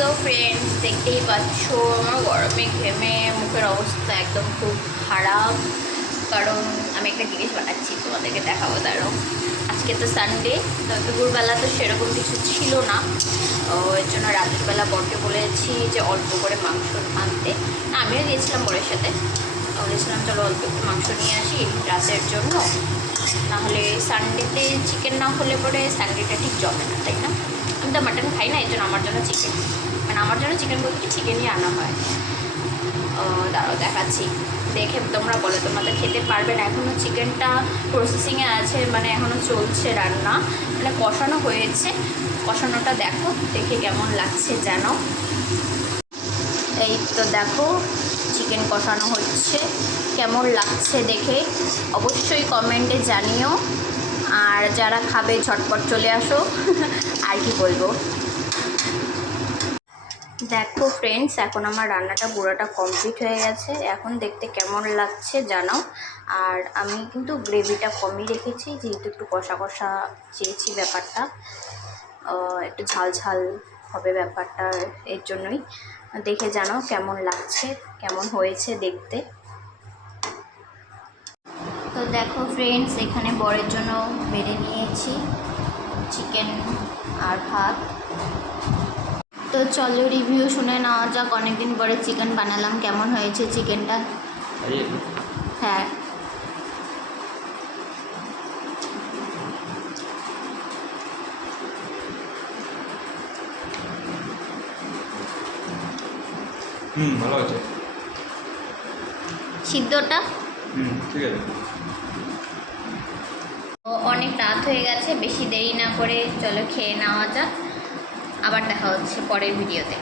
So friends, দেখতেই পাচ্ছ আমার গরমে ঘেমে মুখের অবস্থা একদম খুব খারাপ। কারণ আমি একটা জিনিস বানাচ্ছি, তোমাদেরকে দেখাবো। দাঁড়াও, আজকে তো সানডে, তো দুপুরবেলা তো সেরকম কিছু ছিল না। এর জন্য রাতের বেলা বরকে বলেছি যে অল্প করে মাংস আনতে। আমিও গিয়েছিলাম বরের সাথে, বলেছিলাম চলো অল্প একটু মাংস নিয়ে আসি রাতের জন্য, নাহলে সানডেতে চিকেন না হলে পরে সানডেটা ঠিক জমে না, তাই না? আমি তো মাটন খাই না, এই জন্য আমার জন্য চিকেন, মানে আমার জন্য চিকেন বলতে কি চিকেনই আনা হয়। দাঁড়াও দেখাচ্ছি, দেখে তোমরা বলে তোমরা খেতে পারবে না। এখনও চিকেনটা প্রসেসিংয়ে আছে, মানে এখনও চলছে রান্না, মানে কষানো হয়েছে। কষানোটা দেখো, দেখে কেমন লাগছে জানো। এই তো দেখো, চিকেন কষানো হচ্ছে, কেমন লাগছে দেখে অবশ্যই কমেন্টে জানিও। আর যারা খাবে ঝটপট চলে আসো। আর কি বলবো, দেখো ফ্রেন্ডস, এখন আমার রান্নাটা পুরোটা কমপ্লিট হয়ে গেছে। এখন দেখতে কেমন লাগছে জানাও। আর আমি কিন্তু গ্রেভিটা কমই রেখেছি, যেহেতু একটু কষা কষা চেয়েছি ব্যাপারটা, একটু ঝাল ঝাল হবে ব্যাপারটা, এর জন্যই। দেখে জানাও কেমন লাগছে, কেমন হয়েছে দেখতে। তো দেখো ফ্রেন্ডস, এখানে বরের জন্য বেড়ে নিয়েছি চিকেন আর ভাত। তো চলো রিভিউ শুনে নেওয়া যাক। অনেকদিন পরে চিকেন বানালাম, কেমন হয়েছে চিকেনটা। হ্যাঁ, ভালো আছে। সিদ্ধটা ঠিক আছে। অনেক রাত হয়ে গেছে, বেশি দেরি না করে চলো খেয়ে নেওয়া যাক। আবার দেখা হচ্ছে পরের ভিডিওতে।